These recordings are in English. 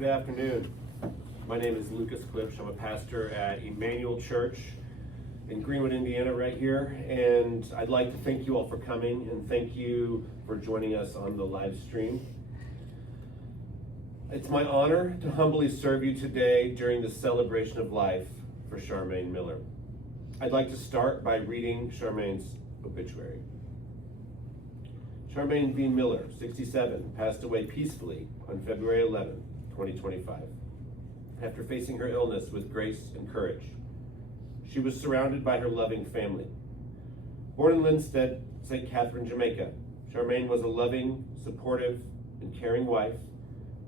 Good afternoon. My name is Lucas Klipsch. I'm a pastor at Emmanuel Church in Greenwood, Indiana, right here. And I'd like to thank you all for coming and thank you for joining us on the live stream. It's my honor to humbly serve you today during the celebration of life for Charmain Miller. I'd like to start by reading Charmain's obituary. Charmain V. Miller, 67, passed away peacefully on February 11, 2025, after facing her illness with grace and courage. She was surrounded by her loving family. Born in Linstead, St. Catherine, Jamaica, Charmain was a loving, supportive, and caring wife,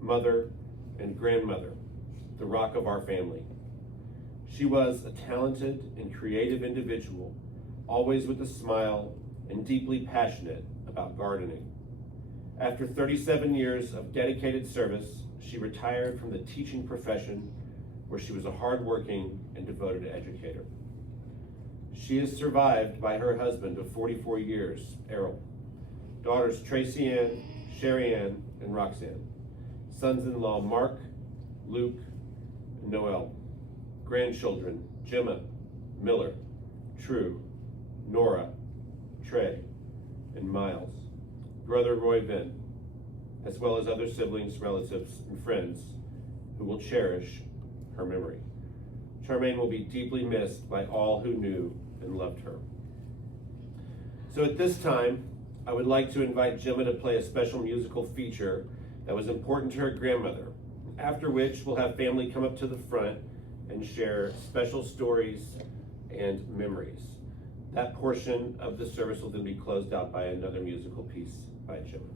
mother, and grandmother, the rock of our family. She was a talented and creative individual, always with a smile and deeply passionate about gardening. After 37 years of dedicated service, she retired from the teaching profession, where she was a hardworking and devoted educator. She is survived by her husband of 44 years, Errol, daughters Tracean, Sherrean, and Roxanne, sons-in-law Mark, Luke, and Noel, grandchildren Jemma, Miller, Trae, Nora, Trae, and Miles, brother Royvin, as well as other siblings, relatives, and friends who will cherish her memory. Charmain will be deeply missed by all who knew and loved her. So at this time, I would like to invite Jemma to play a special musical feature that was important to her grandmother, after which we'll have family come up to the front and share special stories and memories. That portion of the service will then be closed out by another musical piece by Jemma.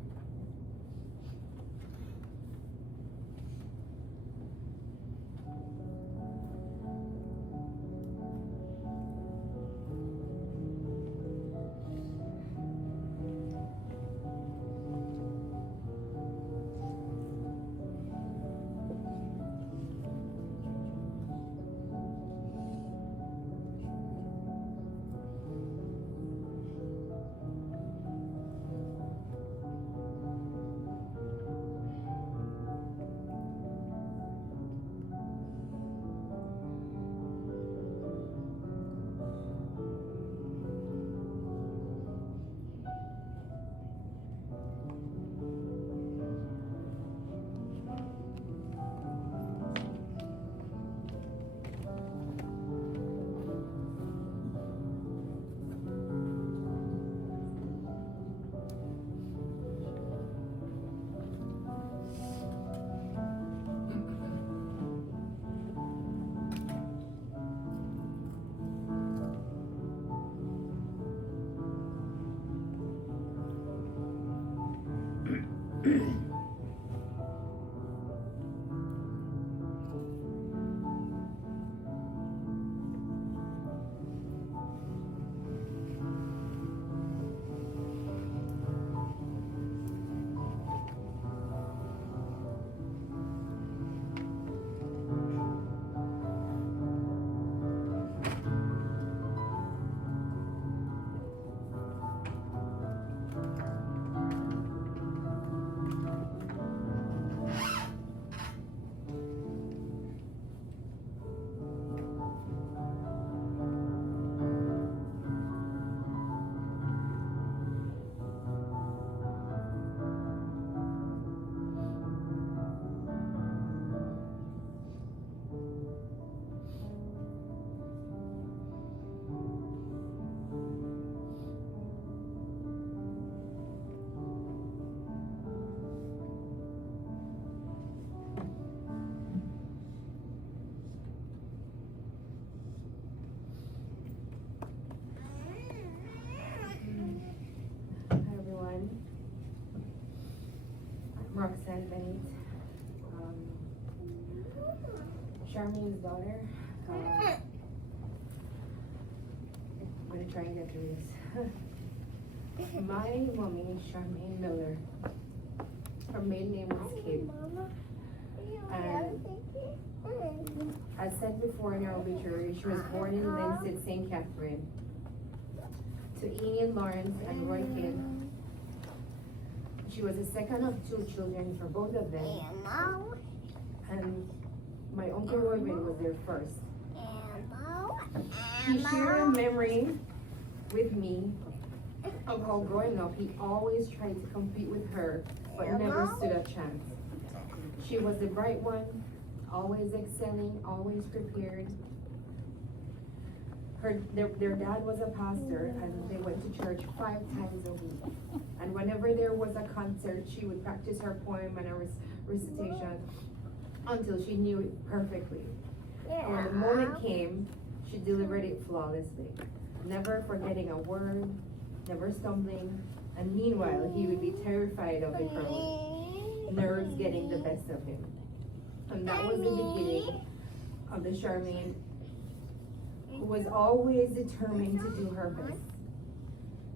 Roxanne V, Charmain's daughter. I'm gonna try and get through this. My mommy, Charmain Miller, her maiden name was Kid. And as said before in her obituary, she was born in Linstead, St. Catherine, to Ian Lawrence and Roy Kidd. She was the second of two children for both of them. And my Uncle Royvin was there first. He shared a memory with me of how growing up he always tried to compete with her, but never stood a chance. She was the bright one, always excelling, always prepared. Their dad was a pastor, and they went to church 5 times a week. And whenever there was a concert, she would practice her poem and her recitation until she knew it perfectly. And when the moment came, she delivered it flawlessly, never forgetting a word, never stumbling. And meanwhile, he would be terrified of the crowd, nerves getting the best of him. And that was the beginning of the Charmain, who was always determined to do her best.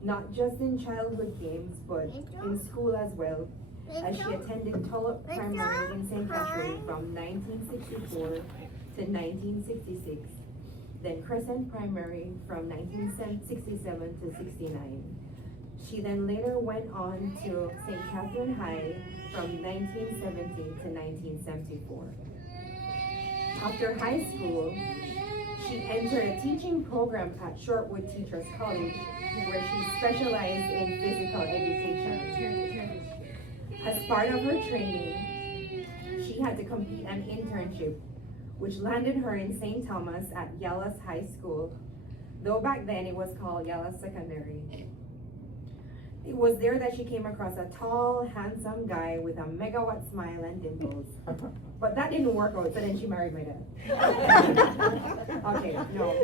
Not just in childhood games, but in school as well, as she attended Tulloch Primary in St. Catherine from 1964 to 1966, then Crescent Primary from 1967 to 69. She then later went on to St. Catherine High from 1970 to 1974. After high school, she entered a teaching program at Shortwood Teachers College, where she specialized in physical education. As part of her training, she had to complete an internship, which landed her in St. Thomas at Yallas High School, though back then it was called Yallas Secondary. It was there that she came across a tall, handsome guy with a megawatt smile and dimples. But that didn't work out, so then she married my dad. Okay, no.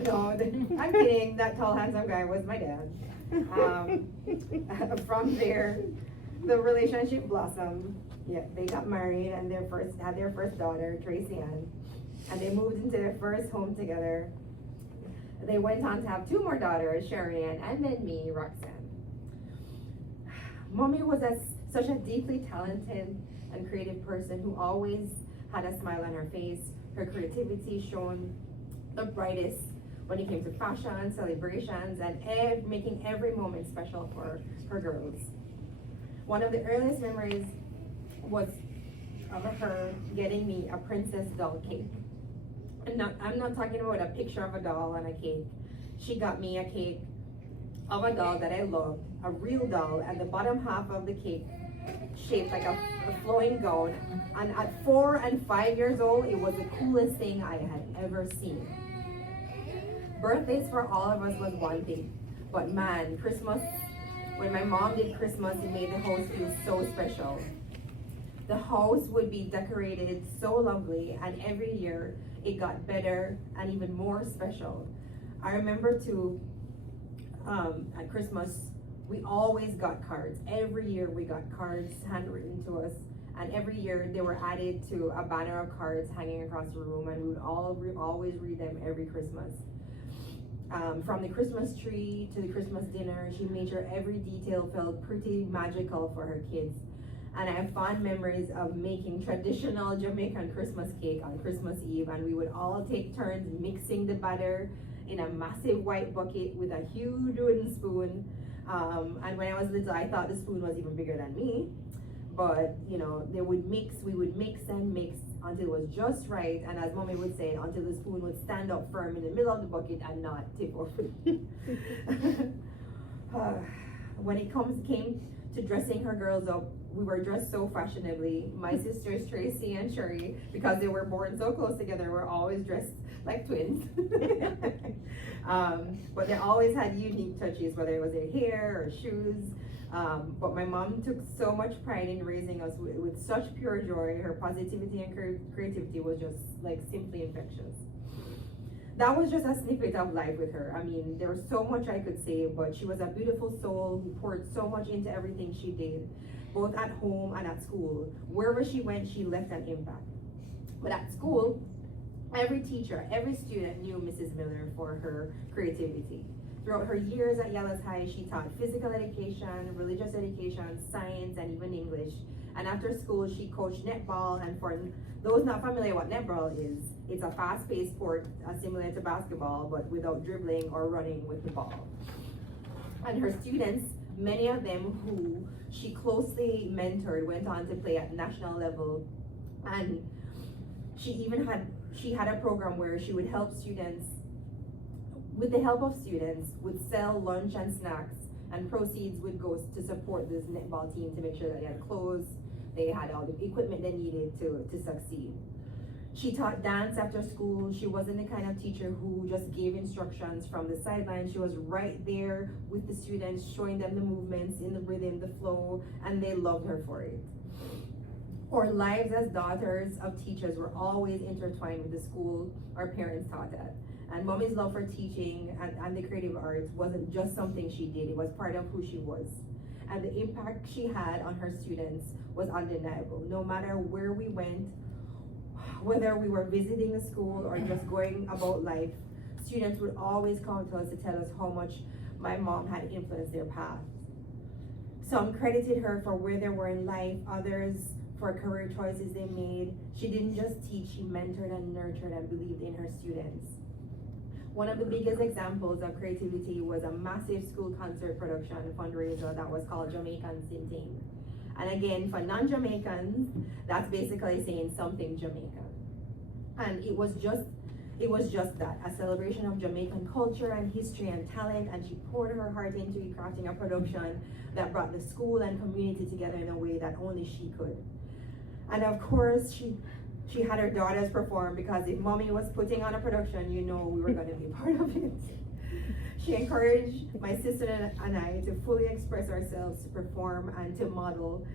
No, I'm kidding. That tall, handsome guy was my dad. From there, the relationship blossomed. Yeah, they got married and had their first daughter, Tracean, and they moved into their first home together. They went on to have 2 more daughters, Sherrean, and then me, Roxanne. Mommy was such a deeply talented and creative person who always had a smile on her face. Her creativity shone the brightest when it came to fashion, celebrations, and making every moment special for her girls. One of the earliest memories was of her getting me a princess doll cake. I'm not talking about a picture of a doll on a cake. She got me a cake of a doll that I loved, a real doll, and the bottom half of the cake shaped like a flowing gown. And at 4 and 5 years old, it was the coolest thing I had ever seen. Birthdays for all of us was one thing, but man, Christmas, when my mom did Christmas, it made the house feel so special. The house would be decorated so lovely, and every year it got better and even more special. I remember too, at Christmas, we always got cards. Every year we got cards handwritten to us, and every year they were added to a banner of cards hanging across the room, and we would always read them every Christmas. From the Christmas tree to the Christmas dinner, she made sure every detail felt pretty magical for her kids. And I have fond memories of making traditional Jamaican Christmas cake on Christmas Eve, and we would all take turns mixing the batter in a massive white bucket with a huge wooden spoon. And when I was little, I thought the spoon was even bigger than me. But, you know, we would mix and mix until it was just right. And as Mommy would say, until the spoon would stand up firm in the middle of the bucket and not tip over. When it came to dressing her girls up, we were dressed so fashionably. My sisters Trace and Sherry, because they were born so close together, were always dressed like twins. But they always had unique touches, whether it was their hair or shoes. But my mom took so much pride in raising us with such pure joy. Her positivity and creativity was just like simply infectious. That was just a snippet of life with her. I mean, there was so much I could say, but she was a beautiful soul who poured so much into everything she did, both at home and at school. Wherever she went, she left an impact. But at school, every teacher, every student knew Mrs. Miller for her creativity. Throughout her years at Yallas High, she taught physical education, religious education, science, and even English. And after school, she coached netball. And for those not familiar what netball is, it's a fast-paced sport similar to basketball, but without dribbling or running with the ball. And her students, many of them who she closely mentored, went on to play at national level And she had a program where she would help students, with the help of students, would sell lunch and snacks, and proceeds would go to support this netball team to make sure that they had clothes, they had all the equipment they needed to succeed. She taught dance after school. She wasn't the kind of teacher who just gave instructions from the sidelines. She was right there with the students, showing them the movements in the rhythm, the flow, and they loved her for it. Our lives as daughters of teachers were always intertwined with the school our parents taught at. And Mommy's love for teaching and the creative arts wasn't just something she did, it was part of who she was. And the impact she had on her students was undeniable. No matter where we went, whether we were visiting a school or just going about life, students would always come to us to tell us how much my mom had influenced their path. Some credited her for where they were in life, others for career choices they made. She didn't just teach, she mentored and nurtured and believed in her students. One of the biggest examples of creativity was a massive school concert production fundraiser that was called Jamaican Sinting. And again, for non-Jamaicans, that's basically saying something Jamaican. And it was just that, a celebration of Jamaican culture and history and talent, and she poured her heart into it, crafting a production that brought the school and community together in a way that only she could. And of course, she had her daughters perform, because if Mommy was putting on a production, you know we were going to be part of it. She encouraged my sister and I to fully express ourselves, to perform and to model.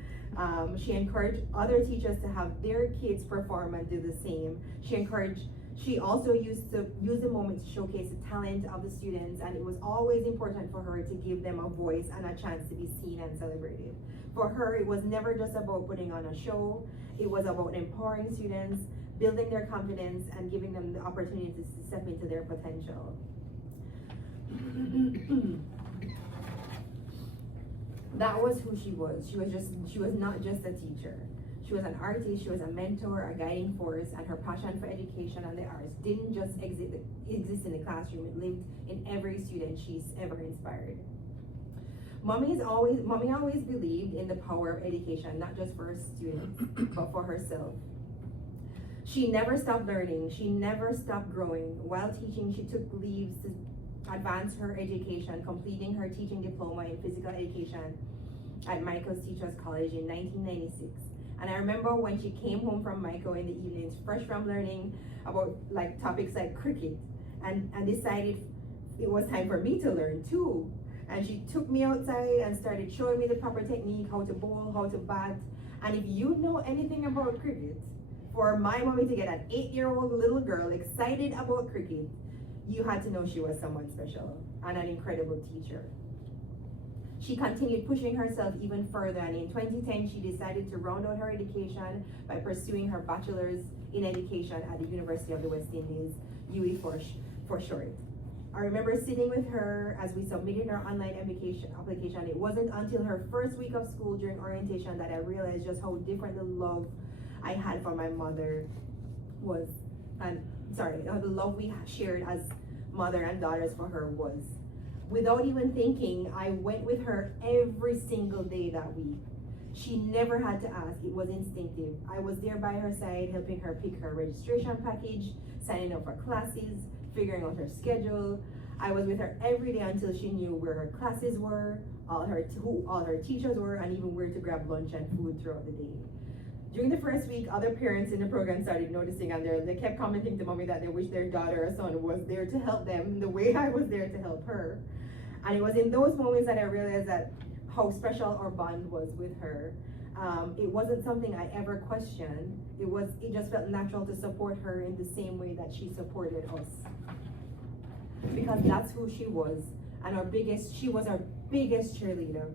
She encouraged other teachers to have their kids perform and do the same. She also used the moment to showcase the talent of the students, and it was always important for her to give them a voice and a chance to be seen and celebrated. For her, it was never just about putting on a show. It was about empowering students, building their confidence, and giving them the opportunity to step into their potential. That was who she was. She was not just a teacher. She was an artist, she was a mentor, a guiding force, and her passion for education and the arts didn't just exist in the classroom, it lived in every student she's ever inspired. Mommy always believed in the power of education, not just for her students, but for herself. She never stopped learning, she never stopped growing. While teaching, she took leaves to advance her education, completing her teaching diploma in physical education at Michael's Teachers College in 1996. And I remember when she came home from Michael in the evenings, fresh from learning about topics like cricket, and decided it was time for me to learn too. And she took me outside and started showing me the proper technique, how to bowl, how to bat. And if you know anything about cricket, for my mommy to get an 8-year-old little girl excited about cricket, you had to know she was someone special and an incredible teacher. She continued pushing herself even further, and in 2010, she decided to round out her education by pursuing her bachelor's in education at the University of the West Indies, UE for short. I remember sitting with her as we submitted our online application. It wasn't until her first week of school during orientation that I realized just how different the love I had for my mother was, the love we shared as mother and daughters for her was. Without even thinking, I went with her every single day that week. She never had to ask, it was instinctive. I was there by her side, helping her pick her registration package, signing up for classes, figuring out her schedule. I was with her every day until she knew where her classes were, who all her teachers were, and even where to grab lunch and food throughout the day. During the first week, other parents in the program started noticing, and they kept commenting to Mommy that they wish their daughter or son was there to help them the way I was there to help her. And it was in those moments that I realized that how special our bond was with her. It wasn't something I ever questioned. It just felt natural to support her in the same way that she supported us. Because that's who she was, and she was our biggest cheerleader,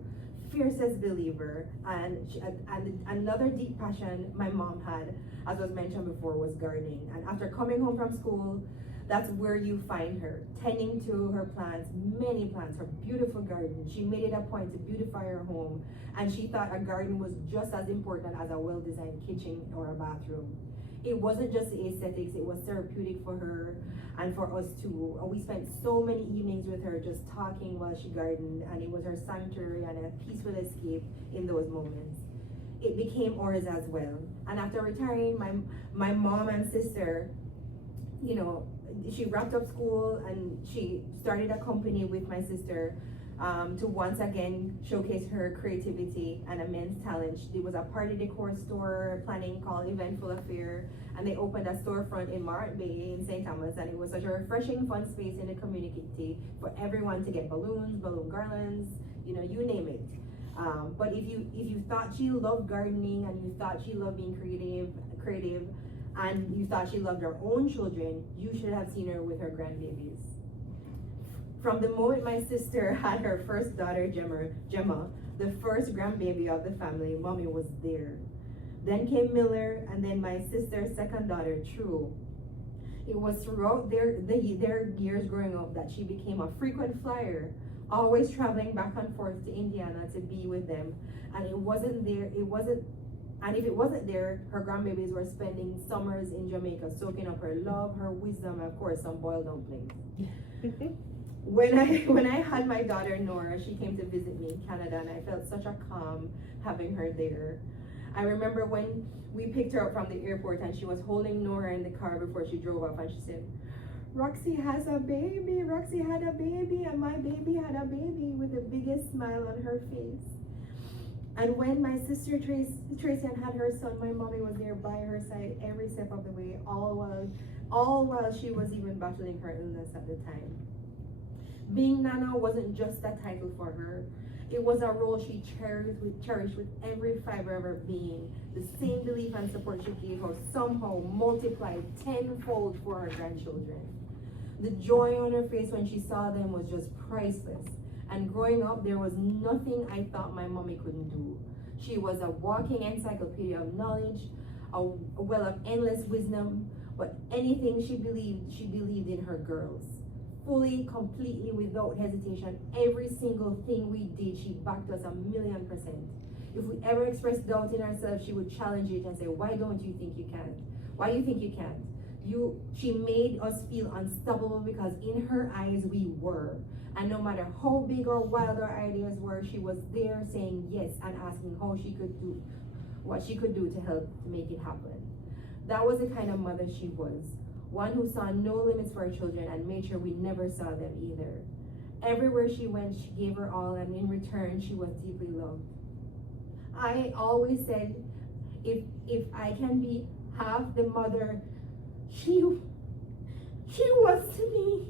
fiercest believer, and another deep passion my mom had, as was mentioned before, was gardening. And after coming home from school, that's where you find her, tending to her plants, many plants, her beautiful garden. She made it a point to beautify her home, and she thought a garden was just as important as a well-designed kitchen or a bathroom. It wasn't just the aesthetics, it was therapeutic for her and for us too. We spent so many evenings with her just talking while she gardened, and it was her sanctuary and a peaceful escape in those moments. it became ours as well. And after retiring, my mom and sister, you know, she wrapped up school and she started a company with my sister to once again showcase her creativity and immense talent. It was a party decor store planning called Eventful Affair, and they opened a storefront in Mark Bay in St. Thomas, and it was such a refreshing, fun space in the community for everyone to get balloons, balloon garlands, you know, you name it. But if you thought she loved gardening and you thought she loved being creative, and you thought she loved her own children, you should have seen her with her grandbabies. From the moment my sister had her first daughter, Jemma, the first grandbaby of the family, mommy was there. Then came Miller, and then my sister's second daughter, True. It was throughout their years growing up that she became a frequent flyer, always traveling back and forth to Indiana to be with them. And if it wasn't there, her grandbabies were spending summers in Jamaica, soaking up her love, her wisdom, and of course, some boiled dumplings. When I had my daughter Nora, she came to visit me in Canada, and I felt such a calm having her there. I remember when we picked her up from the airport and she was holding Nora in the car before she drove off, and she said, "Roxy has a baby, Roxy had a baby, and my baby had a baby," with the biggest smile on her face. And when my sister Tracean had her son, my mommy was there by her side every step of the way, all while she was even battling her illness at the time. Being Nana wasn't just a title for her. It was a role she cherished with every fiber of her being. The same belief and support she gave her somehow multiplied tenfold for her grandchildren. The joy on her face when she saw them was just priceless. And growing up, there was nothing I thought my mommy couldn't do. She was a walking encyclopedia of knowledge, a well of endless wisdom, but anything she believed in her girls. Fully, completely, without hesitation, every single thing we did, she backed us 1,000,000%. If we ever expressed doubt in ourselves, she would challenge it and say, "Why don't you think you can? Why do you think you can't?" She made us feel unstoppable because in her eyes we were. And no matter how big or wild our ideas were, she was there saying yes and asking what she could do to help to make it happen. That was the kind of mother she was. One who saw no limits for her children and made sure we never saw them either. Everywhere she went, she gave her all, and in return, she was deeply loved. I always said, if I can be half the mother she was to me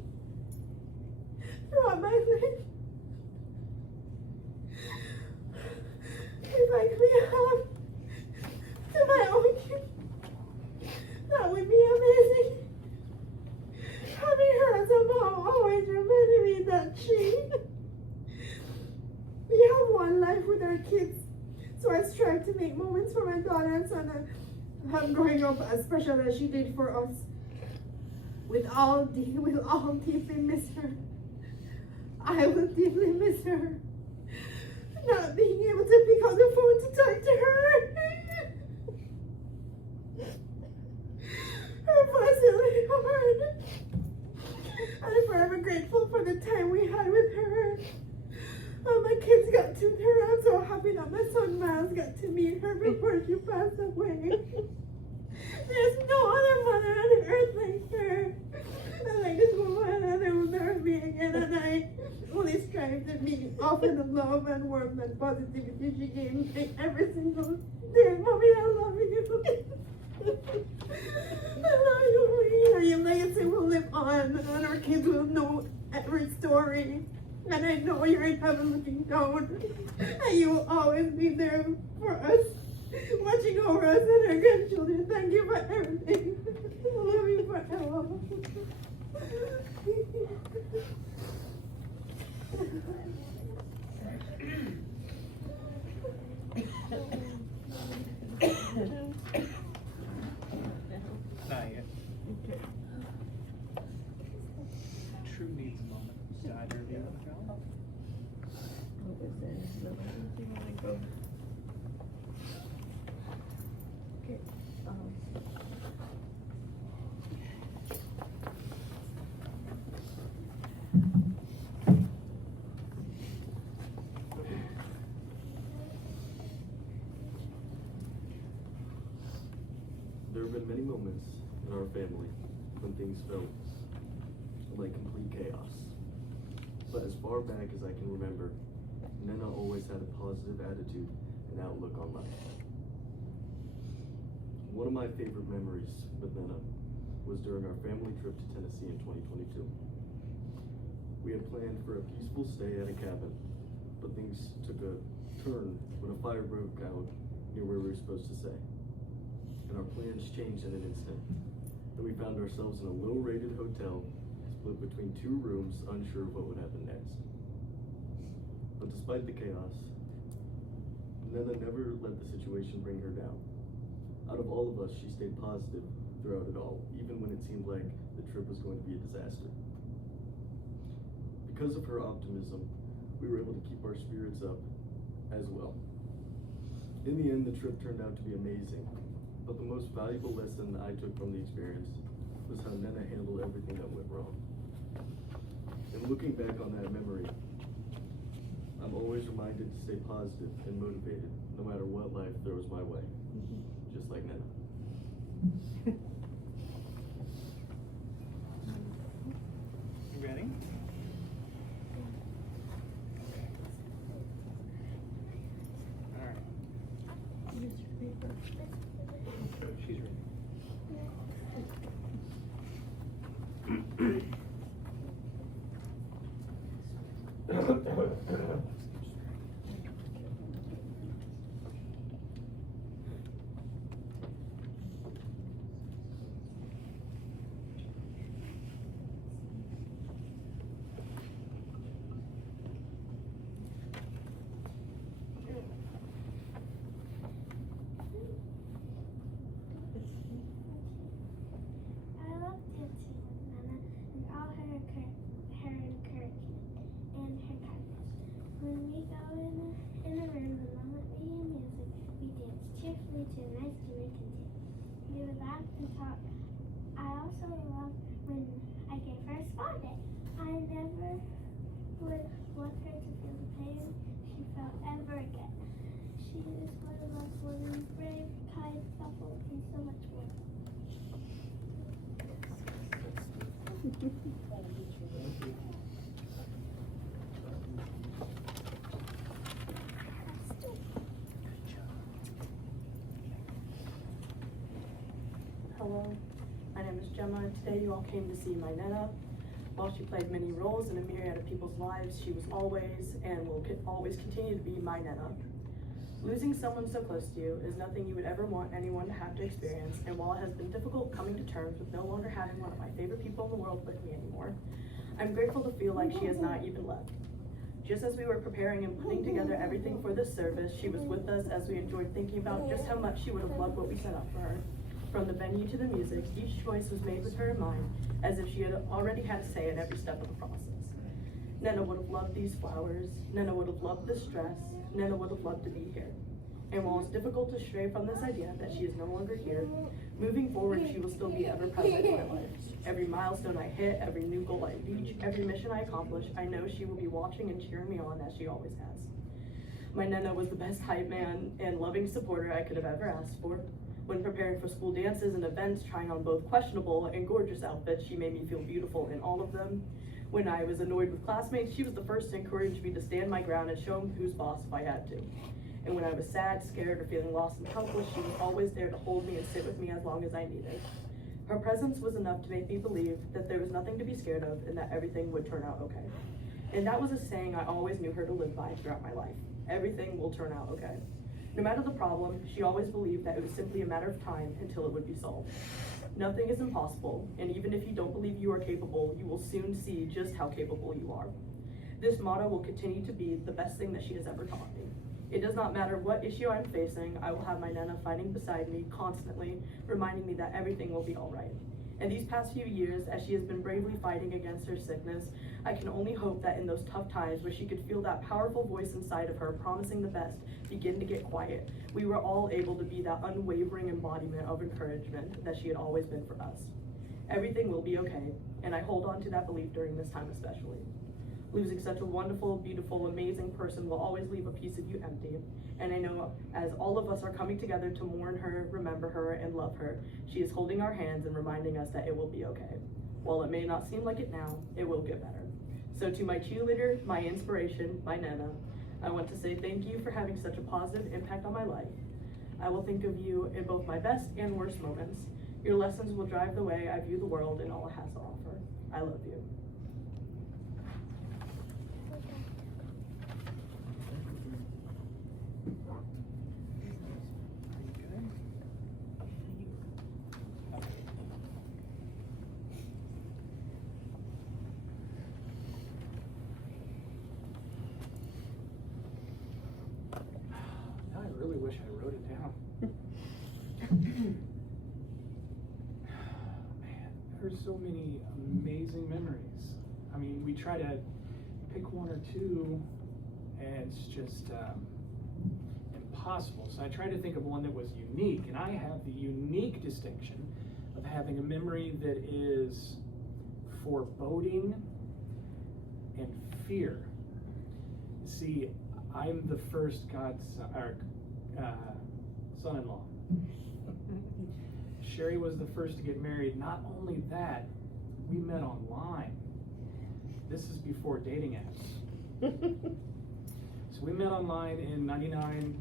throughout my life, if I could be half to my own kids, that would be amazing. Having her as a mom always reminded me that we have one life with our kids, so I strive to make moments for my daughter and son and have growing up as special as she did for us. We'll all deeply miss her. I will deeply miss her. Not being able to pick up the phone to talk to her. Her voice is really hard. I'm forever grateful for the time we had with her. My kids got to meet her. I'm so happy that my son Miles got to meet her before she passed away. There's no other mother on earth like her. I like this woman, and there will never be again. And I only strive to be offer the love and warmth and positivity she gave me every single day. Mommy, I love you. I love you. And your legacy will live on, and our kids will know every story. And I know you're in heaven looking down, and you will always be there for us, watching over us and our grandchildren. Thank you for everything. I love you forever. True needs a moment to either of you want to go. Okay. been many moments in our family when things felt like complete chaos. But as far back as I can remember, Nena always had a positive attitude and outlook on life. One of my favorite memories with Nena was during our family trip to Tennessee in 2022. We had planned for a peaceful stay at a cabin, but things took a turn when a fire broke out near where we were supposed to stay. And our plans changed in an instant. And we found ourselves in a low-rated hotel, split between 2 rooms, unsure of what would happen next. But despite the chaos, Nena never let the situation bring her down. Out of all of us, she stayed positive throughout it all, even when it seemed like the trip was going to be a disaster. Because of her optimism, we were able to keep our spirits up as well. In the end, the trip turned out to be amazing, but the most valuable lesson I took from the experience was how Nena handled everything that went wrong. And looking back on that memory, I'm always reminded to stay positive and motivated, no matter what life throws my way, just like Nena. You ready? All right. She's ready. I love dancing with Nana and all her encouragement and her kindness. When we go in a room, the moment we hear music, we dance cheerfully to a nice Jamaican tune. We would laugh and talk. I also love when I gave her a spa day. I never would want her to feel the pain she felt ever again. She is one of us women, brave, kind, thoughtful, and so much more. Hello, my name is Jemma. Today you all came to see my Nena. While she played many roles in a myriad of people's lives, she was always and will always continue to be my Nena. Losing someone so close to you is nothing you would ever want anyone to have to experience, and while it has been difficult coming to terms with no longer having one of my favorite people in the world with me anymore, I'm grateful to feel like she has not even left. Just as we were preparing and putting together everything for this service, she was with us as we enjoyed thinking about just how much she would have loved what we set up for her. From the venue to the music, each choice was made with her in mind, as if she had already had a say in every step of the process. Nena would have loved these flowers, Nena would have loved this dress, Nena would have loved to be here. And while it's difficult to stray from this idea that she is no longer here, moving forward she will still be ever present in my life. Every milestone I hit, every new goal I reach, every mission I accomplish, I know she will be watching and cheering me on as she always has. My Nena was the best hype man and loving supporter I could have ever asked for. When preparing for school dances and events, trying on both questionable and gorgeous outfits, she made me feel beautiful in all of them. When I was annoyed with classmates, she was the first to encourage me to stand my ground and show them who's boss if I had to. And when I was sad, scared, or feeling lost and helpless, she was always there to hold me and sit with me as long as I needed. Her presence was enough to make me believe that there was nothing to be scared of and that everything would turn out okay. And that was a saying I always knew her to live by throughout my life. Everything will turn out okay. No matter the problem, she always believed that it was simply a matter of time until it would be solved. Nothing is impossible, and even if you don't believe you are capable, you will soon see just how capable you are. This motto will continue to be the best thing that she has ever taught me. It does not matter what issue I'm facing, I will have my Nena fighting beside me constantly, reminding me that everything will be all right. In these past few years, as she has been bravely fighting against her sickness, I can only hope that in those tough times where she could feel that powerful voice inside of her promising the best begin to get quiet, we were all able to be that unwavering embodiment of encouragement that she had always been for us. Everything will be okay, and I hold on to that belief during this time especially. Losing such a wonderful, beautiful, amazing person will always leave a piece of you empty. And I know as all of us are coming together to mourn her, remember her, and love her, she is holding our hands and reminding us that it will be okay. While it may not seem like it now, it will get better. So to my cheerleader, my inspiration, my Nana, I want to say thank you for having such a positive impact on my life. I will think of you in both my best and worst moments. Your lessons will drive the way I view the world and all it has to offer. I love you. Now I really wish I wrote it down. Man, there's so many amazing memories. I mean, we try to pick one or two, and it's just impossible. So I try to think of one that was unique, and I have the unique distinction of having a memory that is foreboding and fear. See, I'm the first son-in-law. Sherry was the first to get married. Not only that, we met online. This is before dating apps. So we met online in '99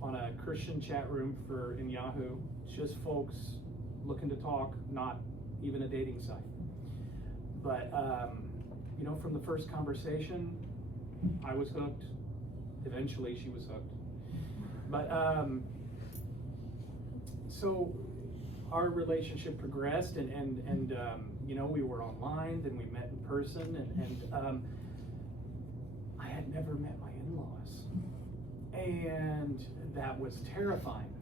on a Christian chat room in Yahoo. Just folks looking to talk, not even a dating site. But you know, from the first conversation, I was hooked. Eventually, she was hooked. But so our relationship progressed, and you know, we were online, then we met in person, and I had never met my in-laws, and that was terrifying.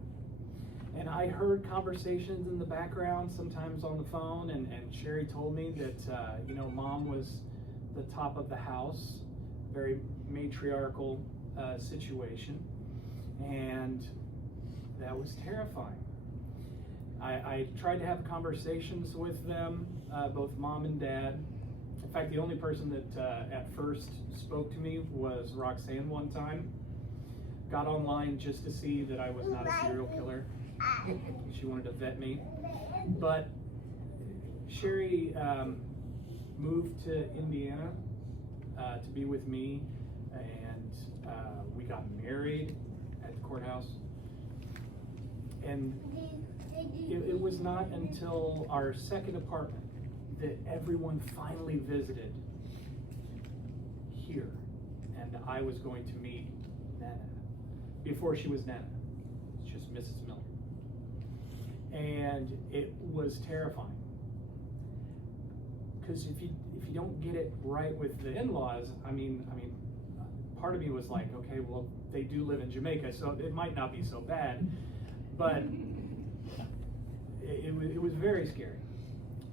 And I heard conversations in the background, sometimes on the phone, and Sherry told me that you know, Mom was the top of the house, very matriarchal situation, and that was terrifying. I tried to have conversations with them, both Mom and Dad. In fact, the only person that at first spoke to me was Roxanne one time. Got online just to see that I was not a serial killer. She wanted to vet me. But Sherry moved to Indiana to be with me, and we got married at the courthouse. And it was not until our second apartment that everyone finally visited here, and I was going to meet Nana. Before she was Nana, it's just Mrs. Miller. And it was terrifying, because if you don't get it right with the in-laws, I mean, part of me was like, okay, well, they do live in Jamaica, so it might not be so bad, but it was very scary.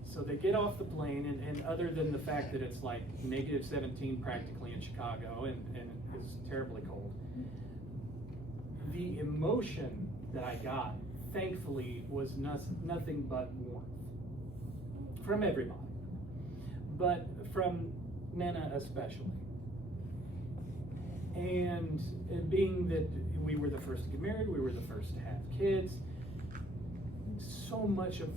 So they get off the plane, and other than the fact that it's like -17 practically in Chicago, and it's terribly cold, the emotion that I got, thankfully, was nothing but warmth from everybody, but from Nana especially. And being that we were the first to get married, we were the first to have kids, so much of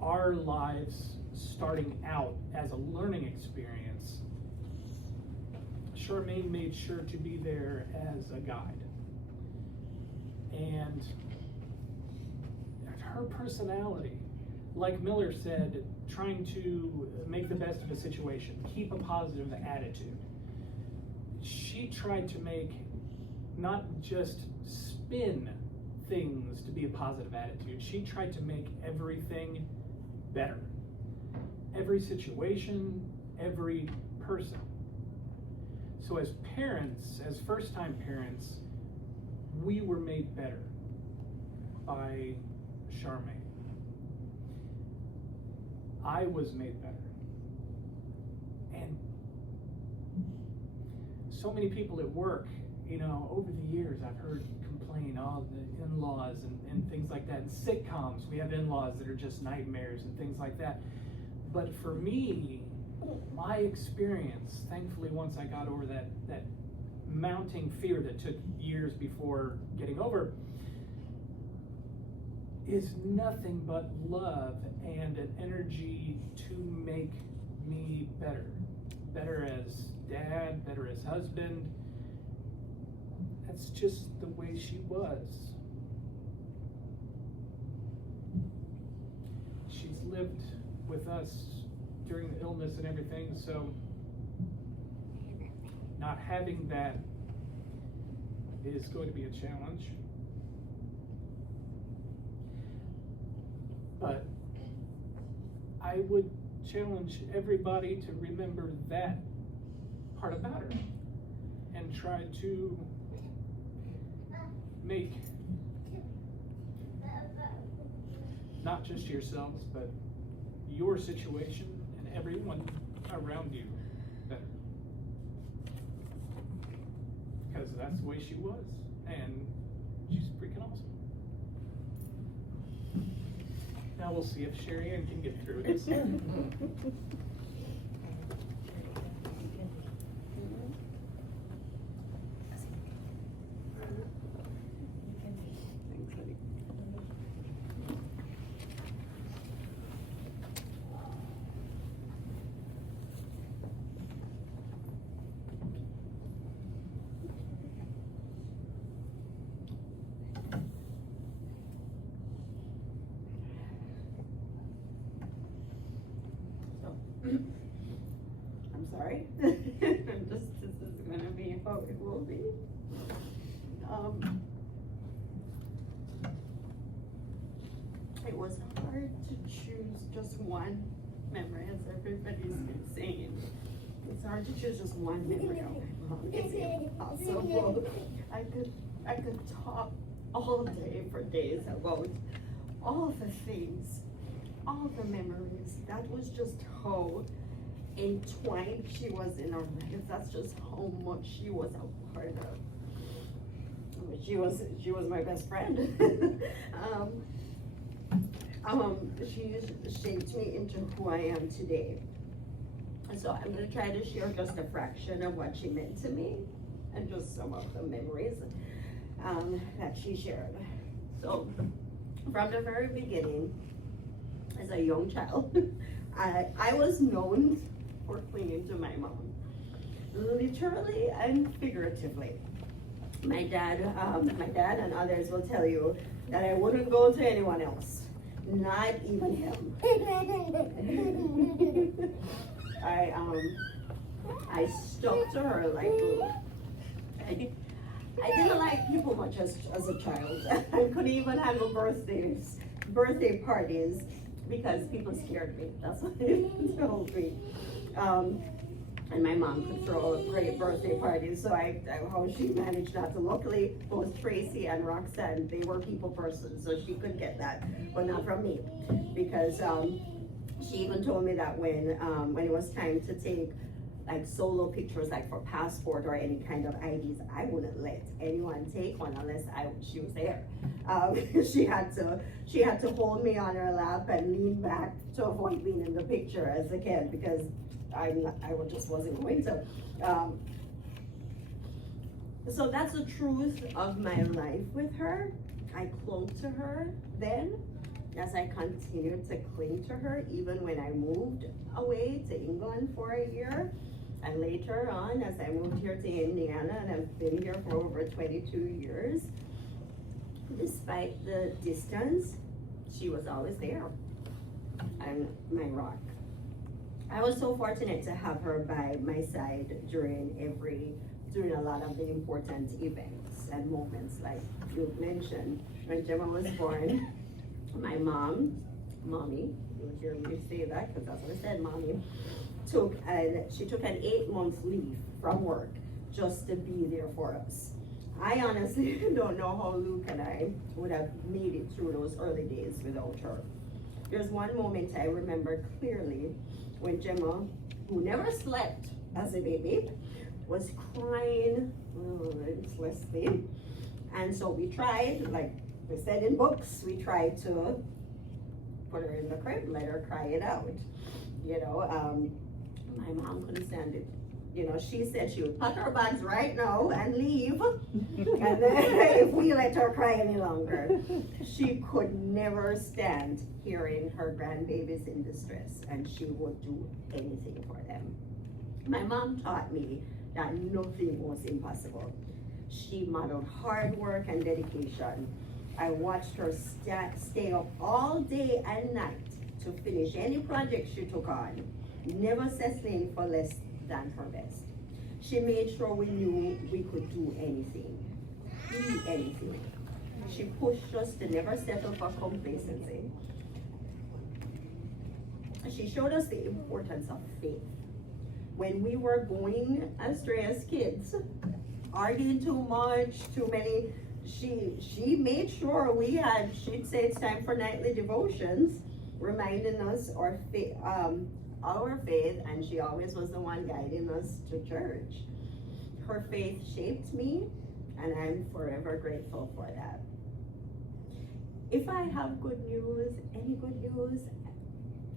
our lives starting out as a learning experience, Charmain made sure to be there as a guide. And her personality, like Miller said, trying to make the best of a situation, keep a positive attitude. She tried to make, not just spin things to be a positive attitude, she tried to make everything better. Every situation, every person. So as parents, as first-time parents, we were made better by Charmain. I was made better. And so many people at work, you know, over the years I've heard complain, oh, the in-laws and things like that. In sitcoms, we have in-laws that are just nightmares and things like that. But for me, my experience, thankfully, once I got over that mounting fear that took years before getting over, is nothing but love and an energy to make me better. Better as dad, better as husband. That's just the way she was. She's lived with us during the illness and everything, so not having that is going to be a challenge. But I would challenge everybody to remember that part about her and try to make not just yourselves, but your situation and everyone around you better. Because that's the way she was, and she's freaking awesome. Now we'll see if Sherrean can get through this. I'm sorry. This is gonna be how it will be. It was hard to choose just one memory, as everybody's been saying. It's hard to choose just one memory of my mom. It's impossible. I could talk all day for days about all the things, all the memories. That was just how entwined she was in our lives. That's just how much she was a part of. She was my best friend. She shaped me into who I am today. So I'm gonna try to share just a fraction of what she meant to me and just some of the memories that she shared. So from the very beginning, as a young child, I was known for clinging to my mom, literally and figuratively. My dad and others will tell you that I wouldn't go to anyone else, not even him. I stuck to her like glue. I didn't like people much as a child. I couldn't even handle birthday parties because people scared me. That's what they told me. And my mom could throw great birthday parties, so how she managed not to. Luckily, both Trace and Roxanne, they were people persons, so she could get that, but not from me, because she even told me that when it was time to take like solo pictures, like for passport or any kind of IDs, I wouldn't let anyone take one unless she was there. She had to hold me on her lap and lean back to avoid being in the picture as a kid, because I just wasn't going to. So that's the truth of my life with her. I clung to her then, as I continued to cling to her, even when I moved away to England for a year. And later on, as I moved here to Indiana, and I've been here for over 22 years, despite the distance, she was always there, and my rock. I was so fortunate to have her by my side during a lot of the important events and moments, like you mentioned. When Jemma was born, my mommy, you'll hear me say that because that's what I said, mommy, she took an 8-month leave from work just to be there for us. I honestly don't know how Luke and I would have made it through those early days without her. There's one moment I remember clearly when Jemma, who never slept as a baby, was crying relentlessly. And so we tried, like we said in books, we tried to put her in the crib, let her cry it out, My mom couldn't stand it. You know, she said she would pack her bags right now and leave. And then if we let her cry any longer, she could never stand hearing her grandbabies in distress, and she would do anything for them. My mom taught me that nothing was impossible. She modeled hard work and dedication. I watched her stay up all day and night to finish any project she took on, never settling for less than her best. She made sure we knew we could do anything, be anything. She pushed us to never settle for complacency. She showed us the importance of faith. When we were going astray as kids, arguing too much, too many, she made sure she'd say it's time for nightly devotions, reminding us our faith, and she always was the one guiding us to church. Her faith shaped me, and I'm forever grateful for that. If I have good news, any good news,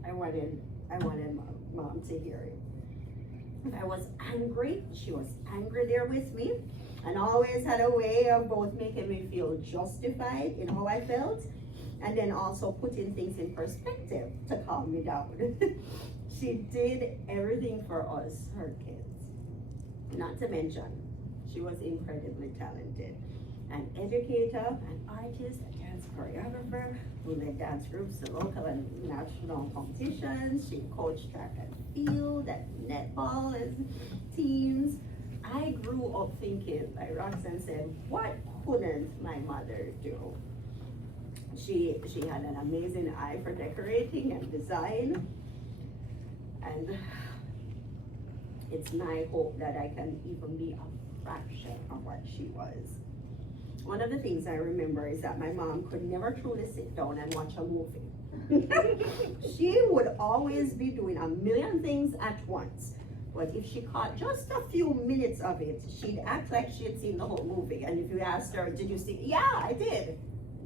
I wanted mom to hear it. If I was angry, she was angry there with me, and always had a way of both making me feel justified in how I felt, and then also putting things in perspective to calm me down. She did everything for us, her kids. Not to mention, she was incredibly talented. An educator, an artist, a dance choreographer who led dance groups to local and national competitions. She coached track and field and netball as teens. I grew up thinking, like Roxanne said, what couldn't my mother do? She had an amazing eye for decorating and design. And it's my hope that I can even be a fraction of what she was. One of the things I remember is that my mom could never truly sit down and watch a movie. She would always be doing a million things at once. But if she caught just a few minutes of it, she'd act like she had seen the whole movie. And if you asked her, did you see it? Yeah, I did.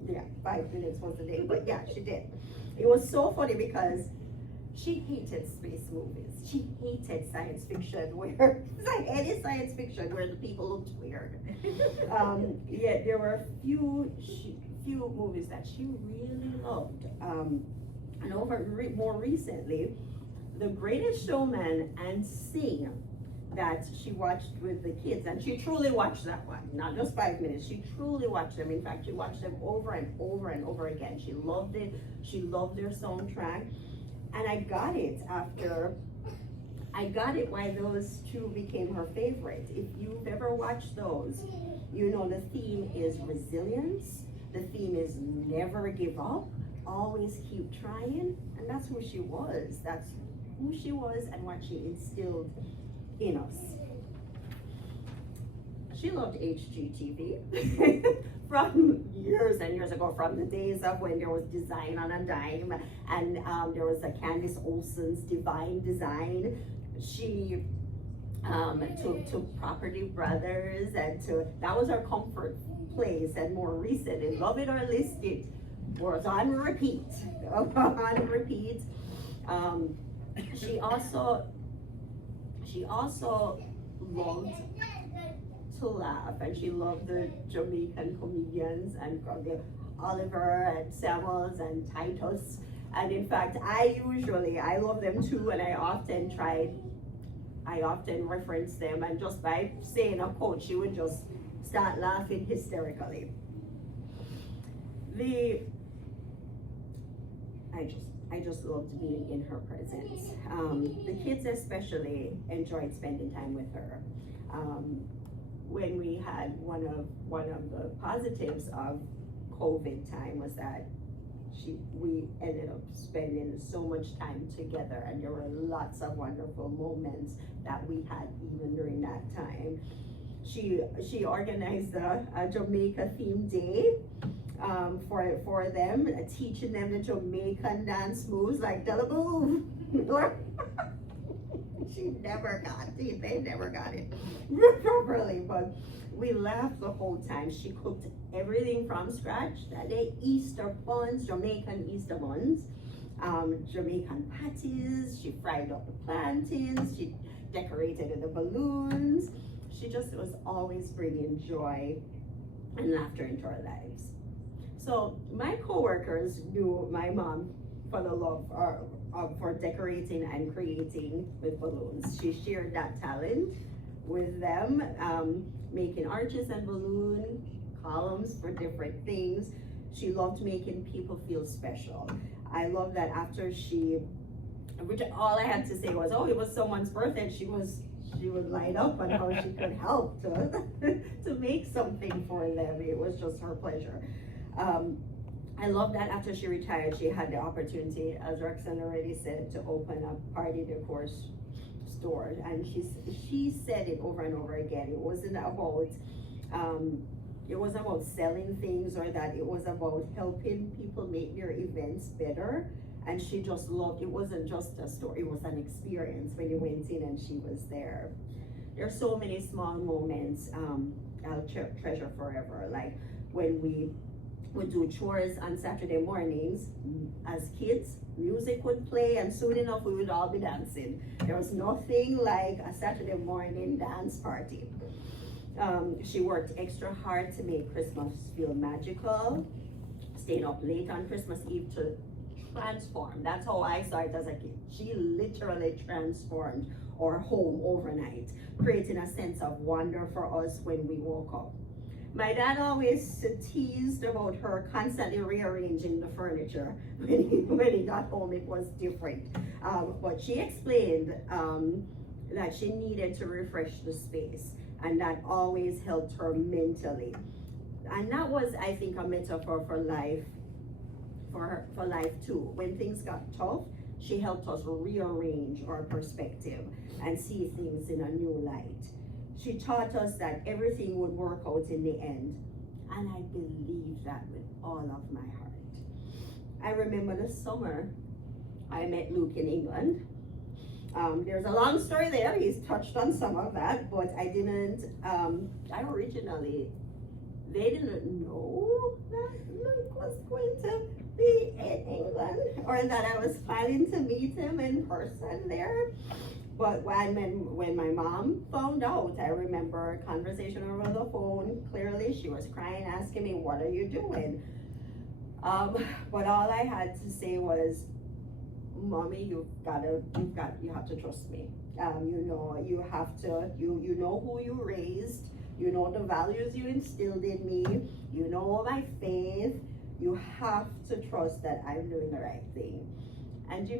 Yeah, 5 minutes was the day, but yeah, she did. It was so funny because she hated space movies. She hated science fiction where, it's like any science fiction where the people looked weird. Yet there were few movies that she really loved. And more recently, The Greatest Showman and Sing, that she watched with the kids, and she truly watched that one, not just 5 minutes. She truly watched them. In fact, she watched them over and over and over again. She loved it. She loved their soundtrack. And I got it why those two became her favorite. If you've ever watched those, you know the theme is resilience. The theme is never give up, always keep trying. And that's who she was. That's who she was and what she instilled in us. She loved HGTV from years and years ago, from the days of when there was Design on a Dime, and there was a Candace Olsen's Divine Design. She took Property Brothers, and that was her comfort place. And more recently, Love It or List It was on repeat. She also loved to laugh, and she loved the Jamaican comedians and Oliver and Samuels and Titus. And in fact, I love them too, and I often reference them, and just by saying a quote, she would just start laughing hysterically. I just loved being in her presence. The kids especially enjoyed spending time with her. When we had one of the positives of COVID time was that we ended up spending so much time together, and there were lots of wonderful moments that we had even during that time. She organized a Jamaica themed day for them, teaching them the Jamaican dance moves like Delaboo. They never got it properly, but we laughed the whole time. She cooked everything from scratch that day. Easter buns, Jamaican Easter buns. Jamaican patties. She fried up the plantains. She decorated the balloons. She just was always bringing joy and laughter into our lives. So my coworkers knew my mom for the love for decorating and creating with balloons. She shared that talent with them, making arches and balloon columns for different things. She loved making people feel special. I love that after which all I had to say was, oh, it was someone's birthday, she would light up on how she could help to make something for them. It was just her pleasure. I love that after she retired, she had the opportunity, as Roxanne already said, to open a party decor store. And she said it over and over again. It wasn't about selling things or that. It was about helping people make their events better. And she just loved, it wasn't just a store, it was an experience when you went in and she was there. There are so many small moments I'll treasure forever. Like when we would do chores on Saturday mornings as kids, music would play, and soon enough we would all be dancing. There was nothing like a Saturday morning dance party. She worked extra hard to make Christmas feel magical, staying up late on Christmas Eve to transform. That's how I saw it as a kid. She literally transformed our home overnight, creating a sense of wonder for us when we woke up. My dad always teased about her constantly rearranging the furniture. When he got home, it was different. But she explained that she needed to refresh the space, and that always helped her mentally. And that was, I think, a metaphor for life, for life too. When things got tough, she helped us rearrange our perspective and see things in a new light. She taught us that everything would work out in the end, and I believe that with all of my heart. I remember the summer I met Luke in England. There's a long story there. He's touched on some of that, but they didn't know that Luke was going to be in England, or that I was planning to meet him in person there. But when my mom found out, I remember a conversation over the phone. Clearly, she was crying, asking me, "What are you doing?" But all I had to say was, "Mommy, you have to trust me. You know who you raised. You know the values you instilled in me. You know my faith. You have to trust that I'm doing the right thing." And she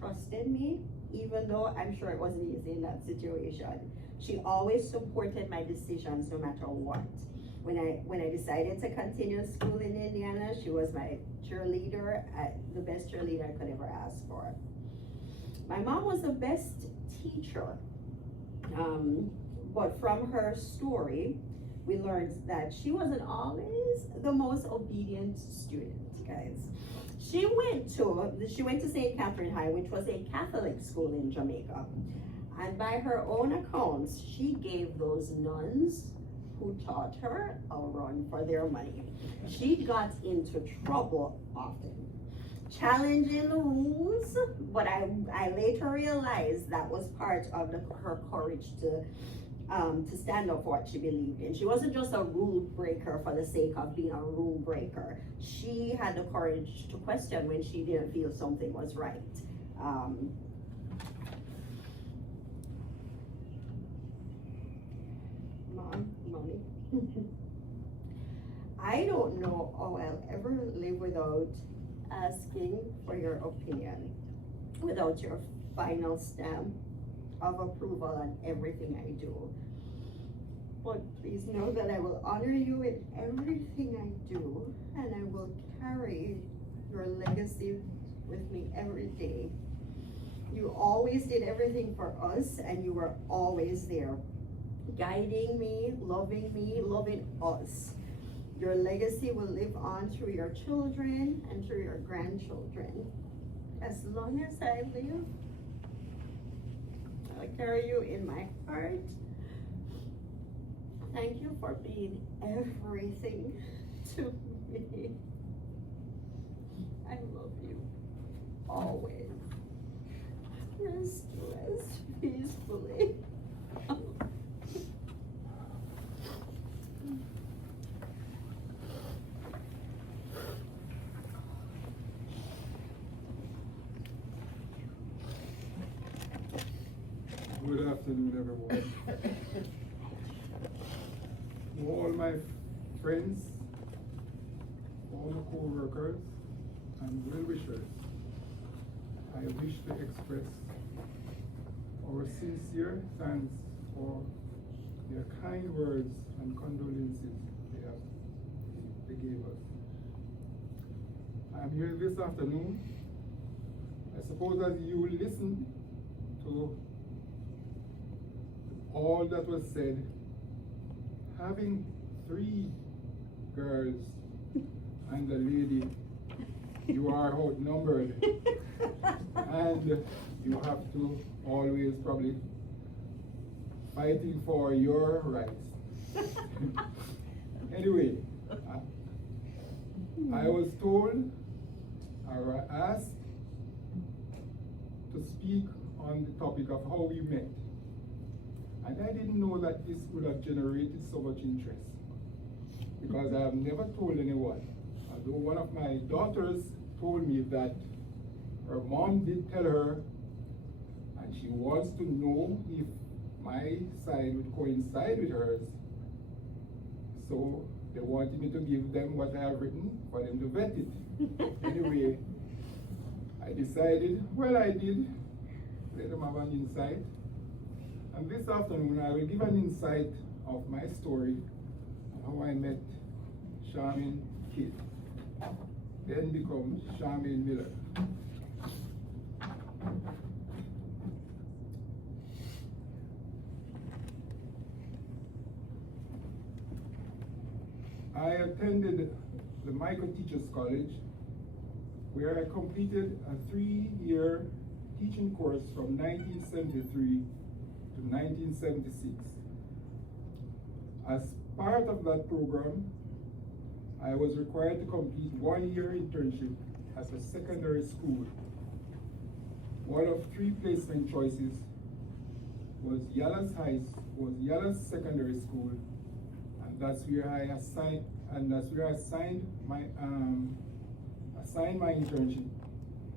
trusted me, even though I'm sure it wasn't easy in that situation. She always supported my decisions no matter what. When I decided to continue school in Indiana, she was my cheerleader, the best cheerleader I could ever ask for. My mom was the best teacher, but from her story, we learned that she wasn't always the most obedient student, guys. She went to St. Catherine High, which was a Catholic school in Jamaica. And by her own accounts, she gave those nuns who taught her a run for their money. She got into trouble often, challenging the rules, but I later realized that was part of her courage to stand up for what she believed in. She wasn't just a rule breaker for the sake of being a rule breaker. She had the courage to question when she didn't feel something was right. Mommy. I don't know how I'll ever live without asking for your opinion, without your final stamp of approval on everything I do. But please know that I will honor you in everything I do, and I will carry your legacy with me every day. You always did everything for us, and you were always there, guiding me, loving us. Your legacy will live on through your children and through your grandchildren. As long as I live, I'll carry you in my heart. Thank you for being everything to me. I love you. always. Rest peacefully. Good afternoon, everyone. To all my friends, former co-workers, and well-wishers, I wish to express our sincere thanks for their kind words and condolences they gave us. I'm here this afternoon, I suppose, as you listen to all that was said. Having 3 girls and a lady, you are outnumbered, and you have to always probably fighting for your rights. Anyway, I was told or asked to speak on the topic of how we met. And I didn't know that this would have generated so much interest, because I have never told anyone. Although one of my daughters told me that her mom did tell her, and she wants to know if my side would coincide with hers. So they wanted me to give them what I have written for them to vet it. Anyway, I decided, well, I did let them have an insight. And this afternoon, I will give an insight of my story, how I met Charmain V, then become Charmain Miller. I attended the Michael Teachers College, where I completed a 3-year teaching course from 1973 to 1976. As part of that program, I was required to complete 1-year internship at a secondary school. One of 3 placement choices was Yala's Secondary School, and that's where I assigned my internship.